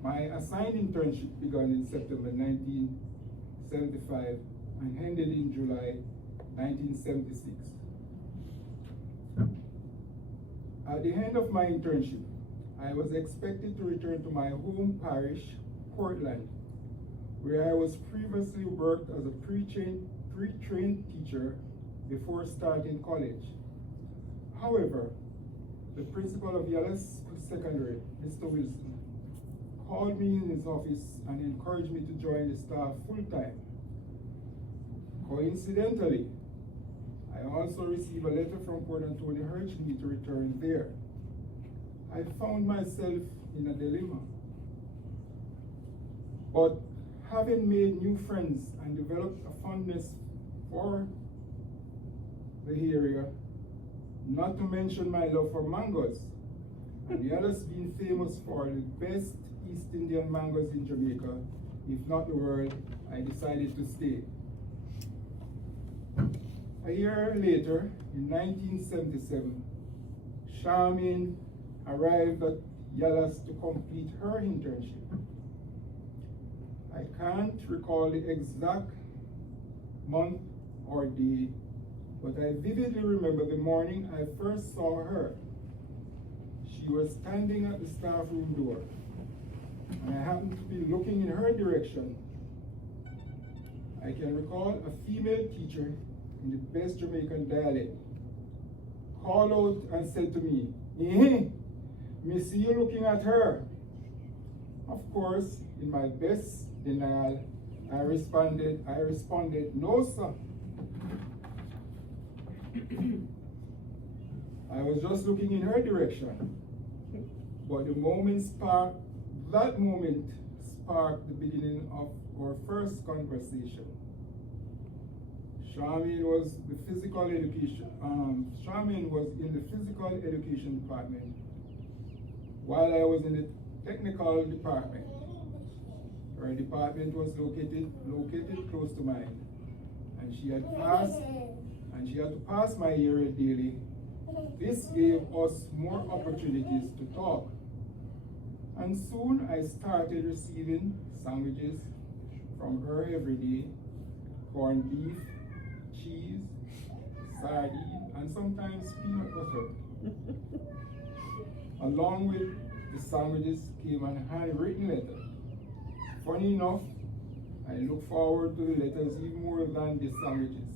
My assigned internship began in September 1975 and ended in July 1976. At the end of my internship, I was expected to return to my home parish, Portland, where I was previously worked as a pre-trained teacher before starting college. However, the principal of Yala's Secondary, Mr. Wilson, called me in his office and encouraged me to join the staff full-time. Coincidentally, I also received a letter from Port Antonio urging me to return there. I found myself in a dilemma. But having made new friends and developed a fondness for the area, not to mention my love for mangoes, and the others being famous for the best East Indian mangoes in Jamaica, if not the world, I decided to stay. A year later, in 1977, Charmain arrived at Yalas to complete her internship. I can't recall the exact month or day, but I vividly remember the morning I first saw her. She was standing at the staff room door, and I happened to be looking in her direction. I can recall a female teacher in the best Jamaican dialect called out and said to me, me see you looking at her. Of course, in my best denial, I responded, no sir. I was just looking in her direction. But that moment sparked the beginning of our first conversation. Charmain was in the physical education department, while I was in the technical department. Her department was located close to mine, and she had to pass my area daily. This gave us more opportunities to talk. And soon I started receiving sandwiches from her every day, corned beef, cheese, sardine, and sometimes peanut butter. Along with the sandwiches came a handwritten letter. Funny enough, I look forward to the letters even more than the sandwiches.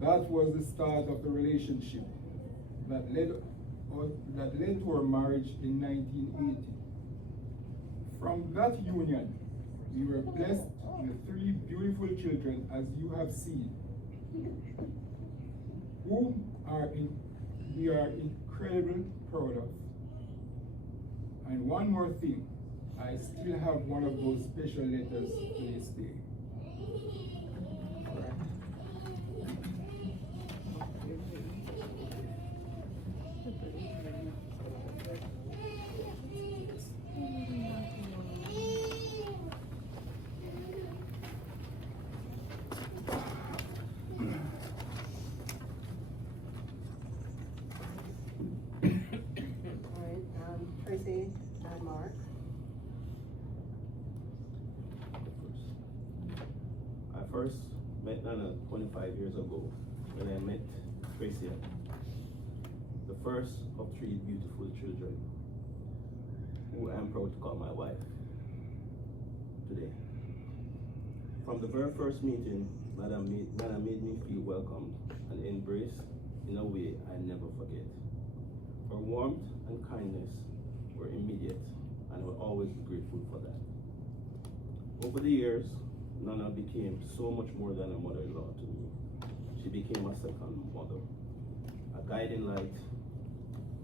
That was the start of the relationship that led to our marriage in 1980. From that union, we were blessed with 3 beautiful children, as you have seen, whom we are incredibly proud of. And one more thing, I still have one of those special letters to this day. Tracy and Mark. I first met Nana 25 years ago when I met Tracean, the first of 3 beautiful children, who I am proud to call my wife today. From the very first meeting, Nana made me feel welcomed and embraced in a way I never forget. Her warmth and kindness were immediate, and I will always be grateful for that. Over the years, Nana became so much more than a mother-in-law to me. She became a second mother, a guiding light,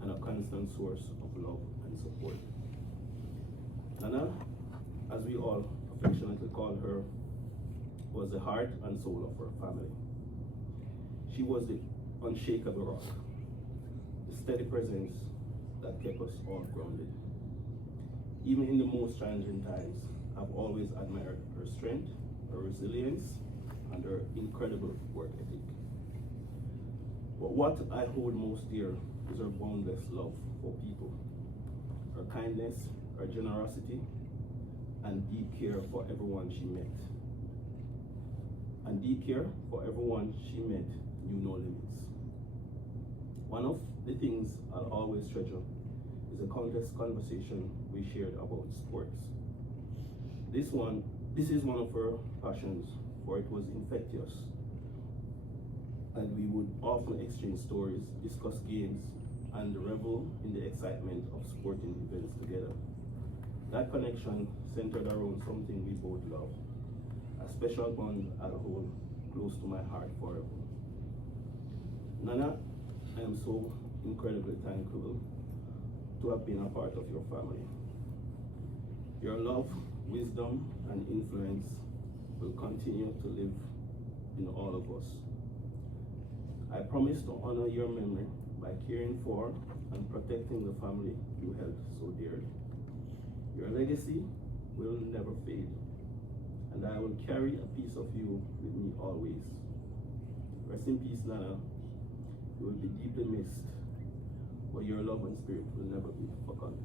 and a constant source of love and support. Nana, as we all affectionately call her, was the heart and soul of her family. She was the unshakable rock, the steady presence that kept us all grounded. Even in the most challenging times, I've always admired her strength, her resilience, and her incredible work ethic. But what I hold most dear is her boundless love for people, her kindness, her generosity, and deep care for everyone she met. And deep care for everyone she met knew no limits. One of the things I'll always treasure is a countless conversation we shared about sports. This is one of her passions, for it was infectious. And we would often exchange stories, discuss games, and revel in the excitement of sporting events together. That connection centered around something we both love, a special bond I'll hold close to my heart forever. Nana, I am so incredibly thankful to have been a part of your family. Your love, wisdom, and influence will continue to live in all of us. I promise to honor your memory by caring for and protecting the family you held so dearly. Your legacy will never fade, and I will carry a piece of you with me always. Rest in peace, Nana. You will be deeply missed, but your love and spirit will never be forgotten.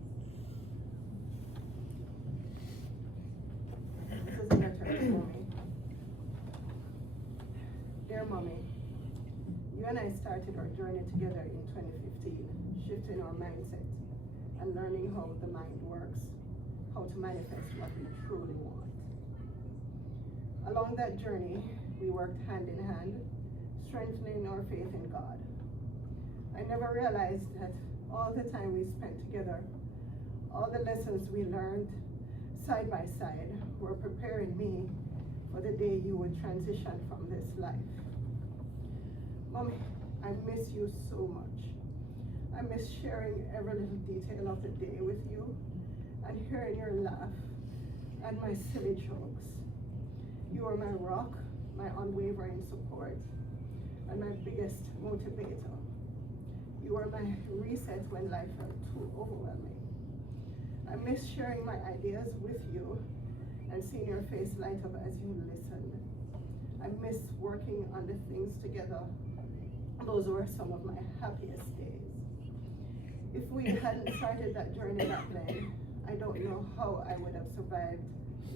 This is a letter to Mommy. Dear Mommy, you and I started our journey together in 2015, shifting our mindset and learning how the mind works, how to manifest what we truly want. Along that journey, we worked hand in hand, strengthening our faith in God. I never realized that all the time we spent together, all the lessons we learned side by side were preparing me for the day you would transition from this life. Mommy, I miss you so much. I miss sharing every little detail of the day with you and hearing your laugh and my silly jokes. You are my rock, my unwavering support, and my biggest motivator. You are my reset when life felt too overwhelming. I miss sharing my ideas with you and seeing your face light up as you listen. I miss working on the things together. Those were some of my happiest days. If we hadn't started that journey back then, I don't know how I would have survived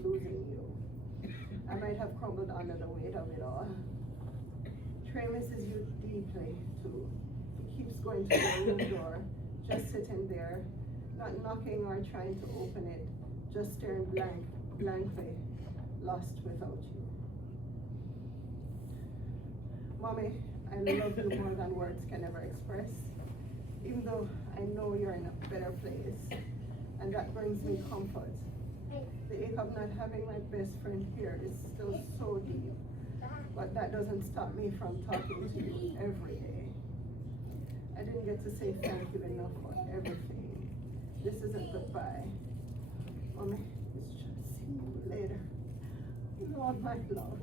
losing you. I might have crumbled under the weight of it all. Trae misses you deeply too. He keeps going to the room door, just sitting there, not knocking or trying to open it, just staring blankly, lost without you. Mommy, I love you more than words can ever express, even though I know you're in a better place, and that brings me comfort. The ache of not having my best friend here is still so deep, but that doesn't stop me from talking to you every day. I didn't get to say thank you enough for everything. This isn't goodbye. Mommy, it's just see you later. Lord, my love.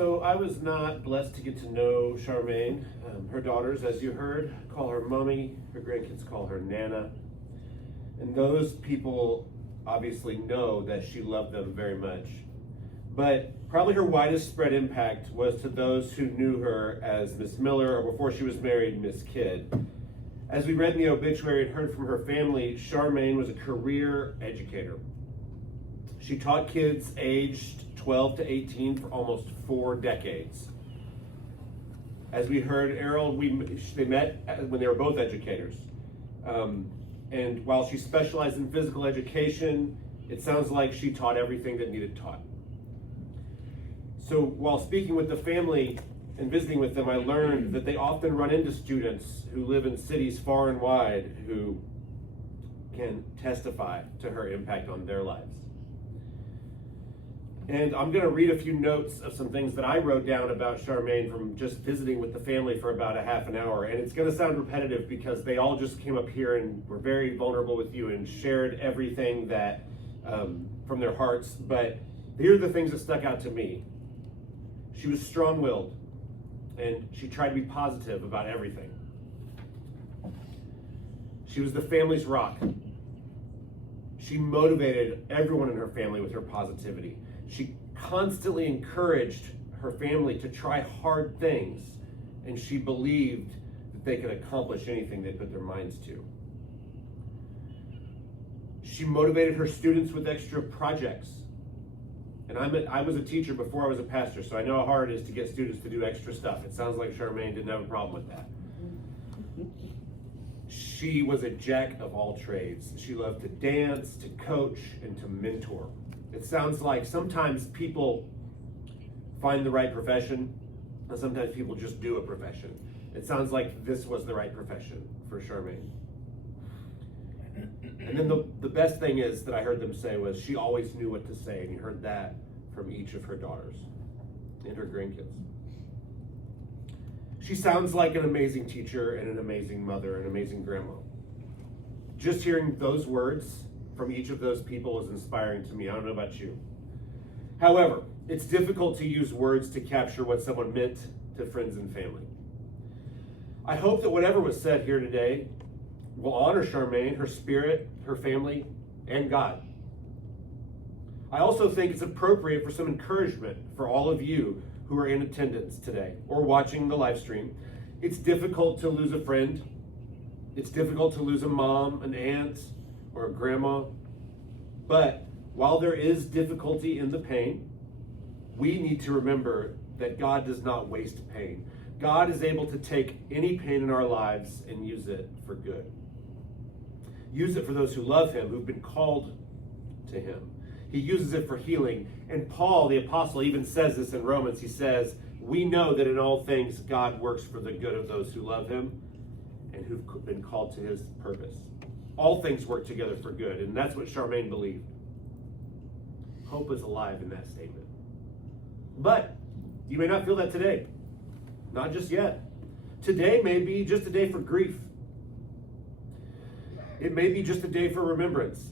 So I was not blessed to get to know Charmain. Her daughters, as you heard, call her mommy. Her grandkids call her Nana. And those people obviously know that she loved them very much. But probably her widest spread impact was to those who knew her as Miss Miller, or before she was married, Miss Kidd. As we read in the obituary and heard from her family, Charmain was a career educator. She taught kids aged 12 to 18 for almost 4 decades. As we heard, Errol, they met when they were both educators. And while she specialized in physical education, it sounds like she taught everything that needed taught. So while speaking with the family and visiting with them, I learned that they often run into students who live in cities far and wide who can testify to her impact on their lives. And I'm going to read a few notes of some things that I wrote down about Charmain from just visiting with the family for about a half an hour. And it's going to sound repetitive because they all just came up here and were very vulnerable with you and shared everything that from their hearts. But here are the things that stuck out to me. She was strong-willed, and she tried to be positive about everything. She was the family's rock. She motivated everyone in her family with her positivity. She constantly encouraged her family to try hard things, and she believed that they could accomplish anything they put their minds to. She motivated her students with extra projects. And I was a teacher before I was a pastor, so I know how hard it is to get students to do extra stuff. It sounds like Charmain didn't have a problem with that. She was a jack of all trades. She loved to dance, to coach, and to mentor. It sounds like sometimes people find the right profession, and sometimes people just do a profession. It sounds like this was the right profession for Charmain. And then the best thing is that I heard them say was she always knew what to say, and you heard that from each of her daughters and her grandkids. She sounds like an amazing teacher and an amazing mother and an amazing grandma. Just hearing those words from each of those people is inspiring to me. I don't know about you. However, it's difficult to use words to capture what someone meant to friends and family. I hope that whatever was said here today will honor Charmain, her spirit, her family, and God. I also think it's appropriate for some encouragement for all of you who are in attendance today or watching the live stream. It's difficult to lose a friend. It's difficult to lose a mom, an aunt, or a grandma. But while there is difficulty in the pain, we need to remember that God does not waste pain. God is able to take any pain in our lives and use it for good. Use it for those who love him, who've been called to him. He uses it for healing. And Paul, the apostle, even says this in Romans. He says, we know that in all things God works for the good of those who love him and who've been called to his purpose. All things work together for good. And that's what Charmain believed. Hope is alive in that statement. But you may not feel that today. Not just yet. Today may be just a day for grief. It may be just a day for remembrance.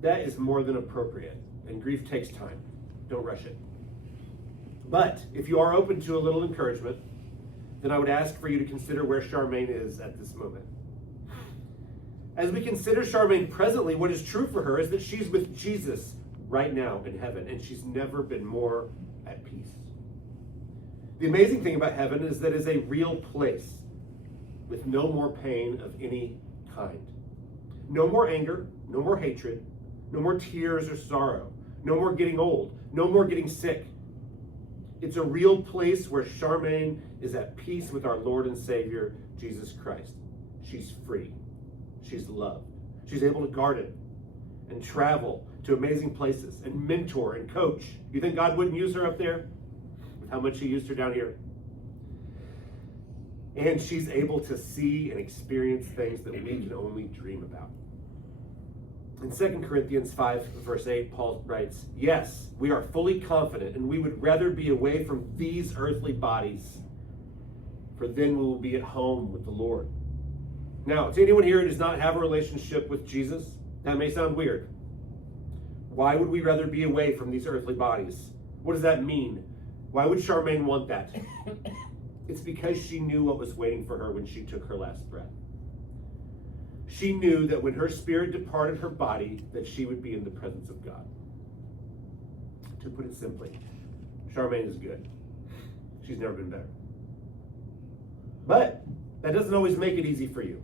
That is more than appropriate. And grief takes time. Don't rush it. But if you are open to a little encouragement, then I would ask for you to consider where Charmain is at this moment. As we consider Charmain presently, what is true for her is that she's with Jesus right now in heaven, and she's never been more at peace. The amazing thing about heaven is that it's a real place with no more pain of any kind. No more anger, no more hatred, no more tears or sorrow, no more getting old, no more getting sick. It's a real place where Charmain is at peace with our Lord and Savior, Jesus Christ. She's free. She's loved. She's able to garden and travel to amazing places and mentor and coach. You think God wouldn't use her up there with how much he used her down here? And she's able to see and experience things that we can only dream about. In 2 Corinthians 5, verse 8, Paul writes, yes, we are fully confident, and we would rather be away from these earthly bodies, for then we will be at home with the Lord. Now, to anyone here who does not have a relationship with Jesus, that may sound weird. Why would we rather be away from these earthly bodies? What does that mean? Why would Charmain want that? It's because she knew what was waiting for her when she took her last breath. She knew that when her spirit departed her body, that she would be in the presence of God. To put it simply, Charmain is good. She's never been better. But that doesn't always make it easy for you.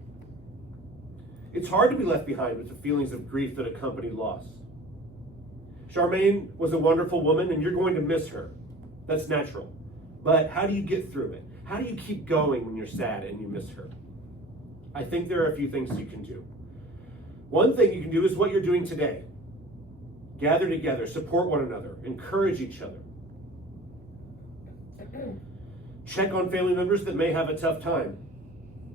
It's hard to be left behind with the feelings of grief that accompany loss. Charmain was a wonderful woman, and you're going to miss her. That's natural. But how do you get through it? How do you keep going when you're sad and you miss her? I think there are a few things you can do. One thing you can do is what you're doing today. Gather together, support one another, encourage each other. Check on family members that may have a tough time.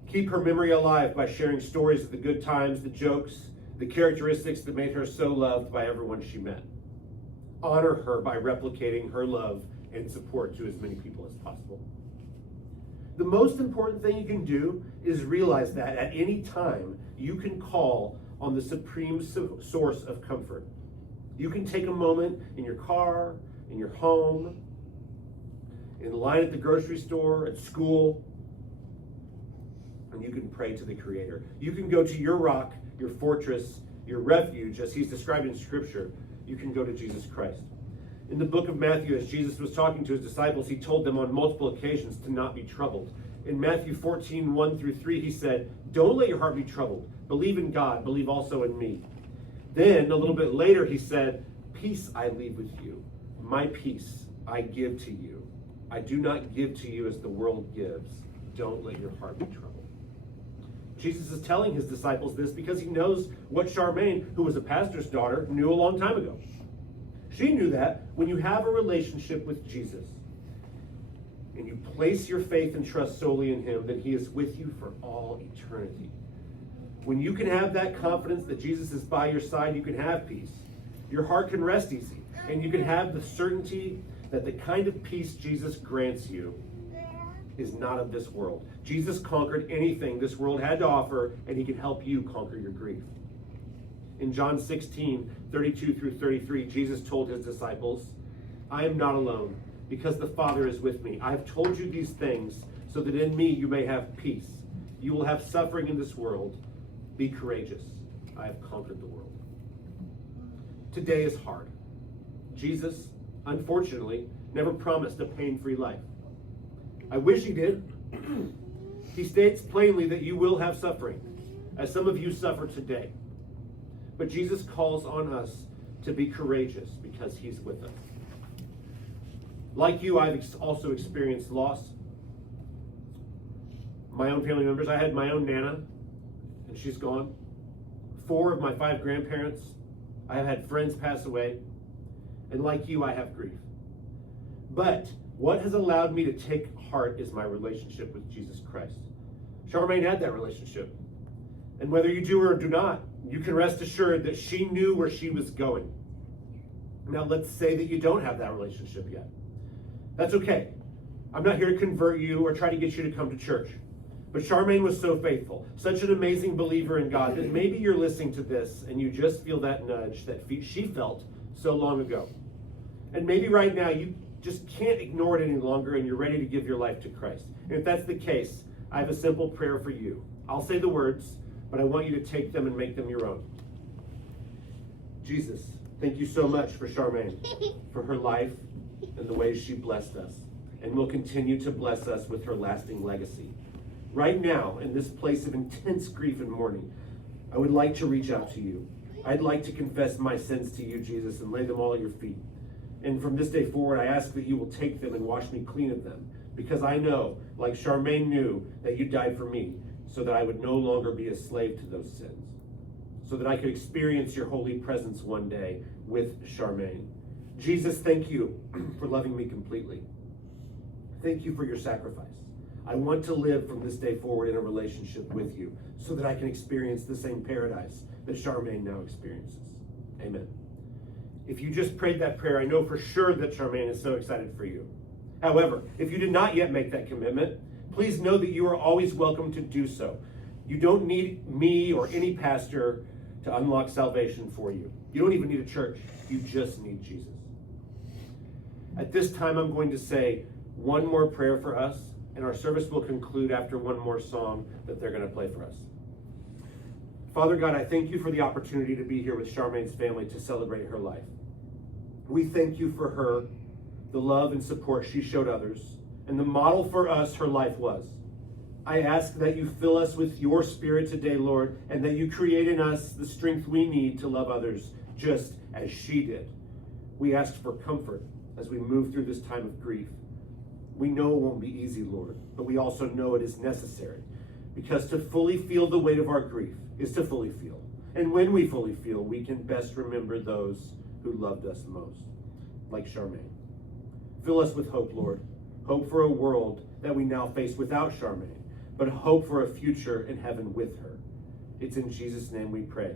Keep her memory alive by sharing stories of the good times, the jokes, the characteristics that made her so loved by everyone she met. Honor her by replicating her love and support to as many people as possible. The most important thing you can do is realize that at any time you can call on the supreme source of comfort. You can take a moment in your car, in your home, in line at the grocery store, at school, and you can pray to the Creator. You can go to your rock, your fortress, your refuge, as he's described in Scripture. You can go to Jesus Christ. In the book of Matthew, as Jesus was talking to his disciples, he told them on multiple occasions to not be troubled. In Matthew 14, 1 through 3, he said, "Don't let your heart be troubled. Believe in God. Believe also in me." Then, a little bit later, he said, "Peace I leave with you. My peace I give to you. I do not give to you as the world gives. Don't let your heart be troubled." Jesus is telling his disciples this because he knows what Charmain, who was a pastor's daughter, knew a long time ago. She knew that when you have a relationship with Jesus and you place your faith and trust solely in him, then he is with you for all eternity. When you can have that confidence that Jesus is by your side, you can have peace. Your heart can rest easy, and you can have the certainty that the kind of peace Jesus grants you is not of this world. Jesus conquered anything this world had to offer, and he can help you conquer your grief. In John 16, 32 through 33, Jesus told his disciples, "I am not alone, because the Father is with me. I have told you these things so that in me you may have peace. You will have suffering in this world. Be courageous. I have conquered the world." Today is hard. Jesus, unfortunately, never promised a pain-free life. I wish he did. He states plainly that you will have suffering, as some of you suffer today. But Jesus calls on us to be courageous because he's with us. Like you, I've also experienced loss. My own family members, I had my own Nana, and she's gone. 4 of my 5 grandparents, I have had friends pass away. And like you, I have grief. But what has allowed me to take heart is my relationship with Jesus Christ. Charmain had that relationship. And whether you do or do not, you can rest assured that she knew where she was going. Now let's say that you don't have that relationship yet. That's okay. I'm not here to convert you or try to get you to come to church. But Charmain was so faithful, such an amazing believer in God, that maybe you're listening to this and you just feel that nudge that she felt so long ago. And maybe right now you just can't ignore it any longer and you're ready to give your life to Christ. And if that's the case, I have a simple prayer for you. I'll say the words, but I want you to take them and make them your own. Jesus, thank you so much for Charmain, for her life and the ways she blessed us, and will continue to bless us with her lasting legacy. Right now, in this place of intense grief and mourning, I would like to reach out to you. I'd like to confess my sins to you, Jesus, and lay them all at your feet. And from this day forward, I ask that you will take them and wash me clean of them, because I know, like Charmain knew, that you died for me, so that I would no longer be a slave to those sins, so that I could experience your holy presence one day with Charmain. Jesus, thank you for loving me completely. Thank you for your sacrifice. I want to live from this day forward in a relationship with you, so that I can experience the same paradise that Charmain now experiences. Amen. If you just prayed that prayer, I know for sure that Charmain is so excited for you. However, if you did not yet make that commitment, please know that you are always welcome to do so. You don't need me or any pastor to unlock salvation for you. You don't even need a church. You just need Jesus. At this time, I'm going to say one more prayer for us, and our service will conclude after one more song that they're going to play for us. Father God, I thank you for the opportunity to be here with Charmain's family to celebrate her life. We thank you for her, the love and support she showed others, and the model for us her life was. I ask that you fill us with your spirit today, Lord, and that you create in us the strength we need to love others just as she did. We ask for comfort as we move through this time of grief. We know it won't be easy, Lord, but we also know it is necessary, because to fully feel the weight of our grief is to fully feel. And when we fully feel, we can best remember those who loved us most, like Charmain. Fill us with hope, Lord. Hope for a world that we now face without Charmain, but hope for a future in heaven with her. It's in Jesus' name we pray.